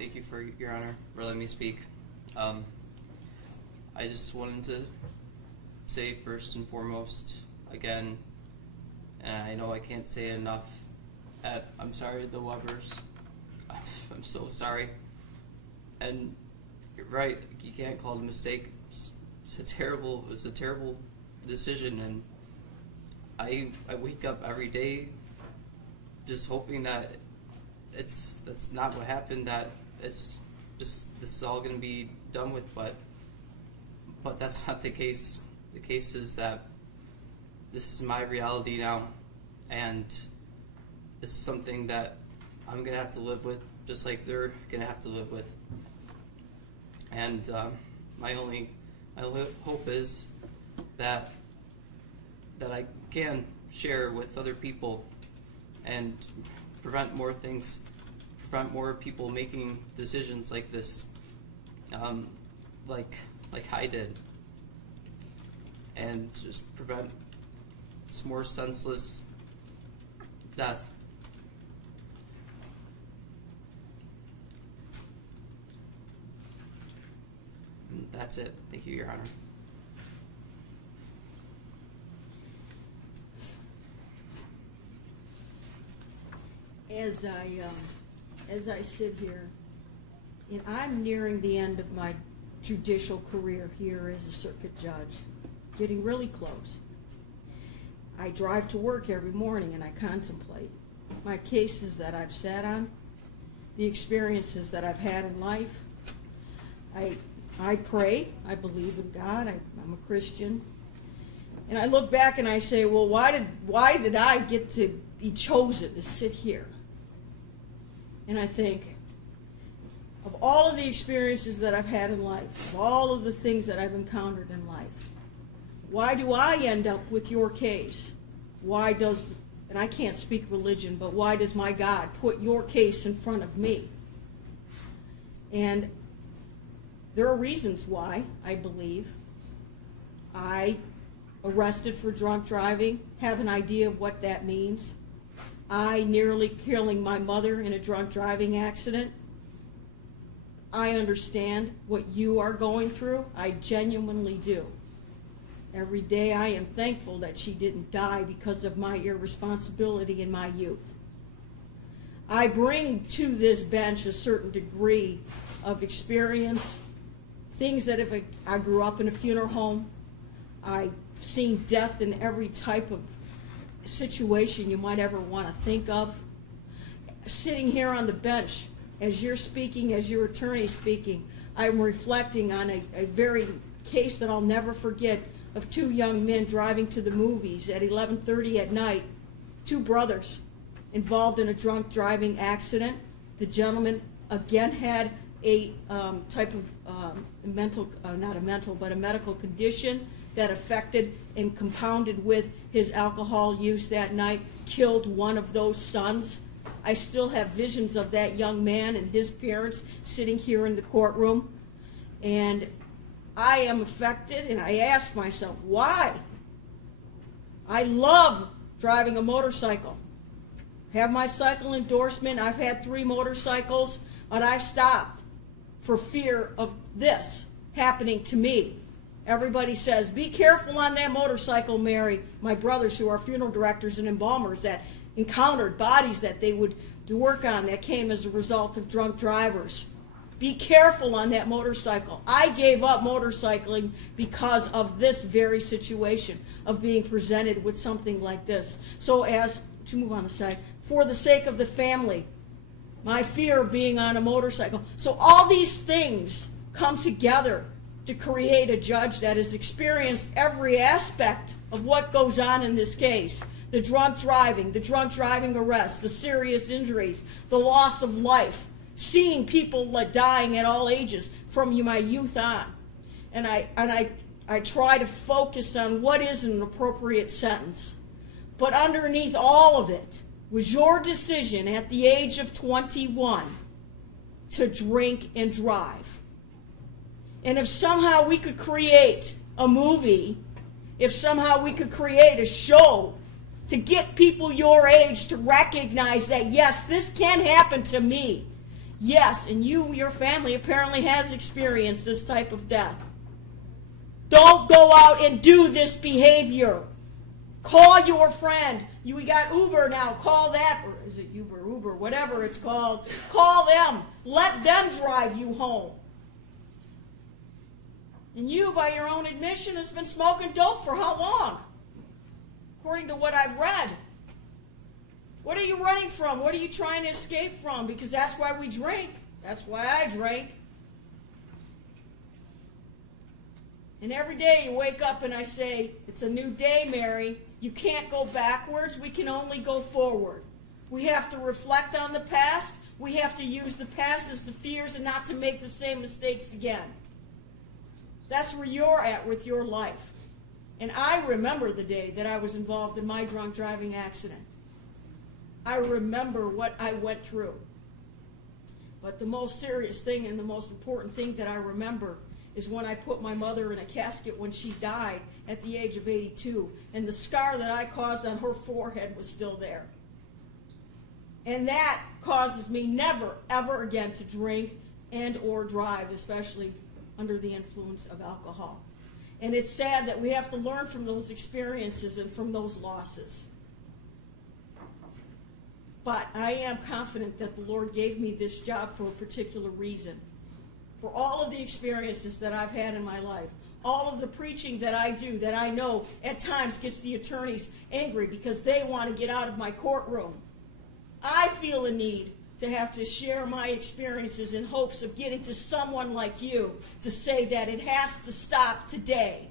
Thank you for your honor for letting me speak. I just wanted to say first and foremost, again, and I know I can't say it enough, I'm sorry the Webbers. I'm so sorry. And you're right, you can't call it a mistake. It was a terrible decision, and I wake up every day just hoping that that's not what happened, that it's just this is all going to be done with, but that's not the case. The case is that this is my reality now, and this is something that I'm going to have to live with, just like they're going to have to live with. And my only hope is that I can share with other people and prevent more people making decisions like this, like I did, and just prevent some more senseless death. And that's it. Thank you, Your Honor. As I sit here, and I'm nearing the end of my judicial career here as a circuit judge, getting really close. I drive to work every morning and I contemplate my cases that I've sat on, the experiences that I've had in life. I pray, I believe in God, I'm a Christian. And I look back and I say, well, why did I get to be chosen to sit here? And I think, of all of the experiences that I've had in life, of all of the things that I've encountered in life, why do I end up with your case? Why does, and I can't speak religion, but why does my God put your case in front of me? And there are reasons why, I believe. I, arrested for drunk driving, have an idea of what that means. I nearly killing my mother in a drunk driving accident. I understand what you are going through. I genuinely do. Every day I am thankful that she didn't die because of my irresponsibility in my youth. I bring to this bench a certain degree of experience, things that if I grew up in a funeral home, I've seen death in every type of situation you might ever want to think of. Sitting here on the bench, as you're speaking, as your attorney speaking, I'm reflecting on a very case that I'll never forget of two young men driving to the movies at 11:30 at night, two brothers involved in a drunk driving accident. The gentleman again had a type of a medical condition that affected and compounded with his alcohol use that night, killed one of those sons. I still have visions of that young man and his parents sitting here in the courtroom, and I am affected, and I ask myself, why? I love driving a motorcycle. Have my cycle endorsement. I've had 3 motorcycles, but I've stopped for fear of this happening to me. Everybody says, be careful on that motorcycle, Mary. My brothers, who are funeral directors and embalmers, that encountered bodies that they would work on that came as a result of drunk drivers. Be careful on that motorcycle. I gave up motorcycling because of this very situation of being presented with something like this. So to move on aside, for the sake of the family, my fear of being on a motorcycle. So all these things come together to create a judge that has experienced every aspect of what goes on in this case. The drunk driving arrest, the serious injuries, the loss of life, seeing people dying at all ages from my youth on. And I try to focus on what is an appropriate sentence. But underneath all of it was your decision at the age of 21 to drink and drive. And if somehow we could create a movie, if somehow we could create a show to get people your age to recognize that, yes, this can happen to me. Yes, and your family apparently has experienced this type of death. Don't go out and do this behavior. Call your friend. We got Uber now. Call that, or is it Uber, whatever it's called. Call them. Let them drive you home. And you, by your own admission, has been smoking dope for how long? According to what I've read. What are you running from? What are you trying to escape from? Because that's why we drink. That's why I drink. And every day you wake up and I say, it's a new day, Mary. You can't go backwards. We can only go forward. We have to reflect on the past. We have to use the past as the fears and not to make the same mistakes again. That's where you're at with your life. And I remember the day that I was involved in my drunk driving accident. I remember what I went through. But the most serious thing and the most important thing that I remember is when I put my mother in a casket when she died at the age of 82. And the scar that I caused on her forehead was still there. And that causes me never, ever again to drink and or drive, especially under the influence of alcohol. And it's sad that we have to learn from those experiences and from those losses. But I am confident that the Lord gave me this job for a particular reason. For all of the experiences that I've had in my life, all of the preaching that I do that I know at times gets the attorneys angry because they want to get out of my courtroom. I feel a need to have to share my experiences in hopes of getting to someone like you to say that it has to stop today.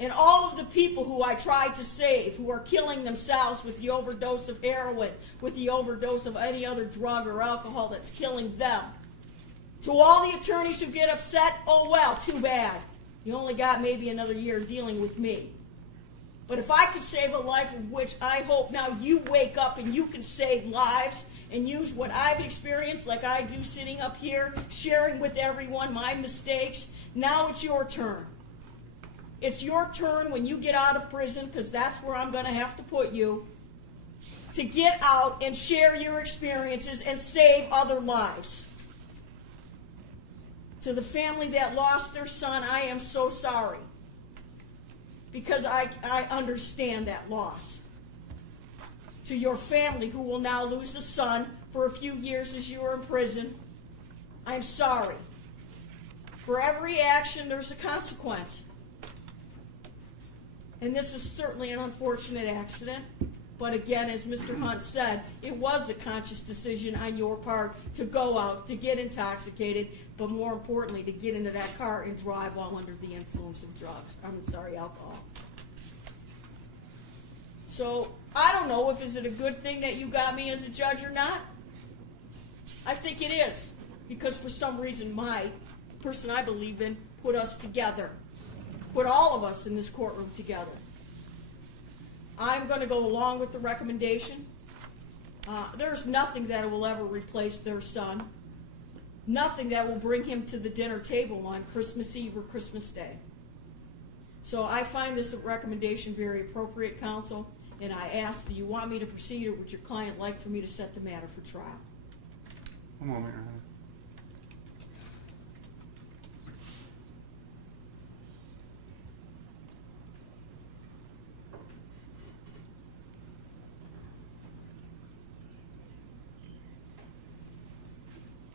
And all of the people who I tried to save, who are killing themselves with the overdose of heroin, with the overdose of any other drug or alcohol that's killing them. To all the attorneys who get upset, oh well, too bad. You only got maybe another year dealing with me. But if I could save a life of which I hope now you wake up and you can save lives and use what I've experienced like I do sitting up here, sharing with everyone my mistakes, now it's your turn. It's your turn when you get out of prison, because that's where I'm going to have to put you, to get out and share your experiences and save other lives. To the family that lost their son, I am so sorry, because I understand that loss. To your family who will now lose a son for a few years as you are in prison, I'm sorry. For every action, there's a consequence. And this is certainly an unfortunate accident. But again, as Mr. Hunt said, it was a conscious decision on your part to go out, to get intoxicated, but more importantly, to get into that car and drive while under the influence of alcohol. So, I don't know if is it a good thing that you got me as a judge or not. I think it is. Because for some reason, the person I believe in, put us together. Put all of us in this courtroom together. I'm going to go along with the recommendation. There's nothing that will ever replace their son. Nothing that will bring him to the dinner table on Christmas Eve or Christmas Day. So I find this recommendation very appropriate, counsel, and I ask, do you want me to proceed, or would your client like for me to set the matter for trial? One moment, Your Honor.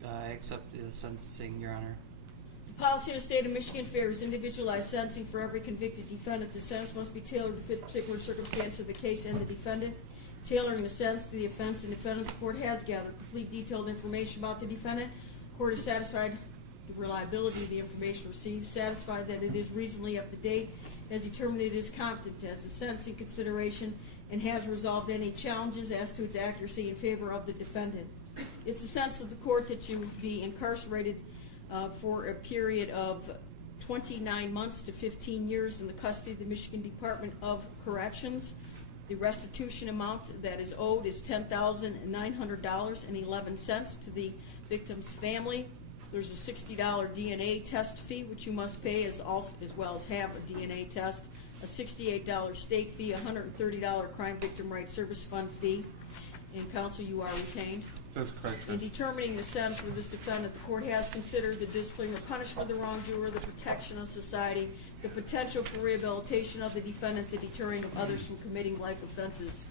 I accept the sentencing, Your Honor. The policy of the state of Michigan favors individualized sentencing for every convicted defendant. The sentence must be tailored to fit the particular circumstance of the case and the defendant. Tailoring the sentence to the offense and defendant, the court has gathered complete detailed information about the defendant. The court is satisfied with the reliability of the information received, satisfied that it is reasonably up to date, has determined it is competent as a sentencing consideration, and has resolved any challenges as to its accuracy in favor of the defendant. It's the sense of the court that you would be incarcerated for a period of 29 months to 15 years in the custody of the Michigan Department of Corrections. The restitution amount that is owed is $10,900.11 to the victim's family. There's a $60 DNA test fee, which you must pay as well as have a DNA test, a $68 state fee, a $130 Crime Victim Rights Service Fund fee. And counsel, you are retained. That's correct, In Judge. determining the sentence for this defendant, the court has considered the discipline or punishment of the wrongdoer, the protection of society, the potential for rehabilitation of the defendant, the deterring of others from committing like offenses.